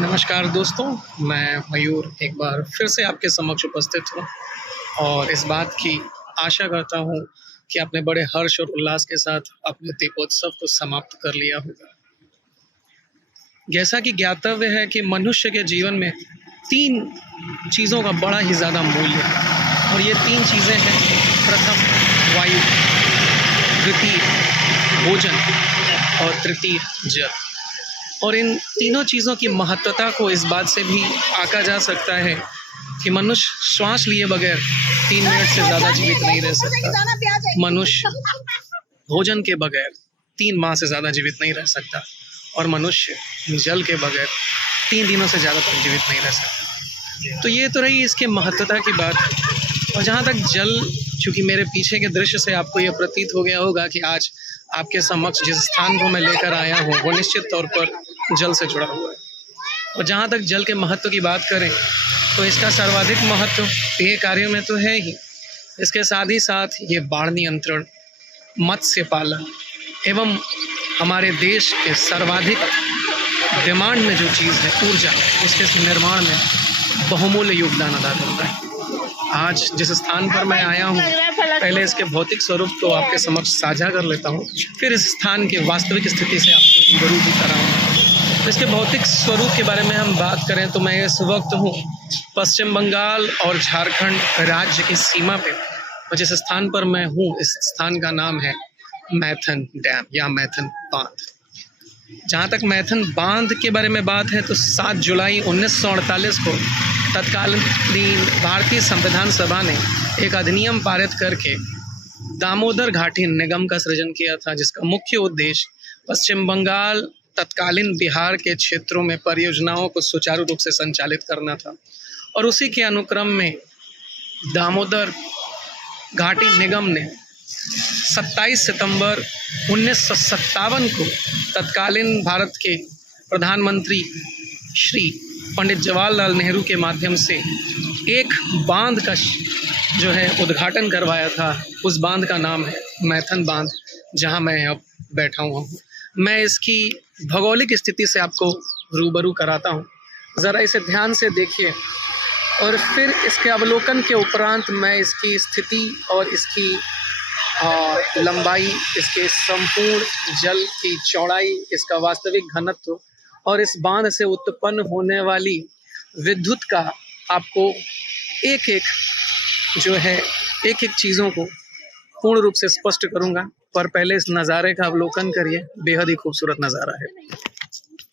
नमस्कार दोस्तों, मैं मयूर एक बार फिर से आपके समक्ष उपस्थित हूँ और इस बात की आशा करता हूँ कि आपने बड़े हर्ष और उल्लास के साथ अपने दीपोत्सव को समाप्त कर लिया होगा। जैसा कि ज्ञातव्य है कि मनुष्य के जीवन में 3 चीज़ों का बड़ा ही ज़्यादा मूल्य है और ये 3 चीज़ें हैं। प्रथम वायु, द्वितीय भोजन और तृतीय जल। और इन तीनों चीज़ों की महत्वता को इस बात से भी आंका जा सकता है कि मनुष्य श्वास लिए बगैर 3 मिनट से ज़्यादा जीवित नहीं रह सकता। मनुष्य भोजन के बगैर 3 माह से ज़्यादा जीवित नहीं रह सकता और मनुष्य जल के बगैर 3 दिनों से ज़्यादा तक जीवित नहीं रह सकता। तो ये तो रही इसके महत्वता की बात। और जहाँ तक जल, चूँकि मेरे पीछे के दृश्य से आपको ये प्रतीत हो गया होगा कि आज आपके समक्ष जिस स्थान को मैं लेकर आया हूँ वो निश्चित तौर पर जल से जुड़ा हुआ है। और जहाँ तक जल के महत्व की बात करें तो इसका सर्वाधिक महत्व पेय कार्यों में तो है ही, इसके साथ ही साथ ये बाढ़ नियंत्रण, मत्स्य पालन एवं हमारे देश के सर्वाधिक डिमांड में जो चीज़ है ऊर्जा, उसके निर्माण में बहुमूल्य योगदान अदा करता है। आज जिस स्थान पर मैं आया हूँ, पहले इसके भौतिक स्वरूप को आपके समक्ष साझा कर लेता हूँ, फिर इस स्थान की वास्तविक स्थिति से आपको रूबरू भी कराऊँगा। तो इसके भौतिक स्वरूप के बारे में हम बात करें तो मैं इस वक्त हूँ पश्चिम बंगाल और झारखंड राज्य की सीमा पे। और जिस स्थान पर मैं हूँ, इस स्थान का नाम है मैथन डैम या मैथन बांध। जहाँ तक मैथन बांध के बारे में बात है तो 7 जुलाई 1948 को तत्कालीन भारतीय संविधान सभा ने एक अधिनियम पारित करके दामोदर घाटी निगम का सृजन किया था, जिसका मुख्य उद्देश्य पश्चिम बंगाल, तत्कालीन बिहार के क्षेत्रों में परियोजनाओं को सुचारू रूप से संचालित करना था। और उसी के अनुक्रम में दामोदर घाटी निगम ने 27 सितंबर 1957 को तत्कालीन भारत के प्रधानमंत्री श्री पंडित जवाहरलाल नेहरू के माध्यम से एक बांध का जो है उद्घाटन करवाया था। उस बांध का नाम है मैथन बांध, जहां मैं अब बैठा हुआ हूँ। मैं इसकी भौगोलिक स्थिति से आपको रूबरू कराता हूँ, ज़रा इसे ध्यान से देखिए और फिर इसके अवलोकन के उपरांत मैं इसकी स्थिति और इसकी लंबाई, इसके संपूर्ण जल की चौड़ाई, इसका वास्तविक घनत्व और इस बांध से उत्पन्न होने वाली विद्युत का आपको एक एक चीज़ों को पूर्ण रूप से स्पष्ट करूंगा। पर पहले इस नज़ारे का अवलोकन करिए, बेहद ही खूबसूरत नज़ारा है।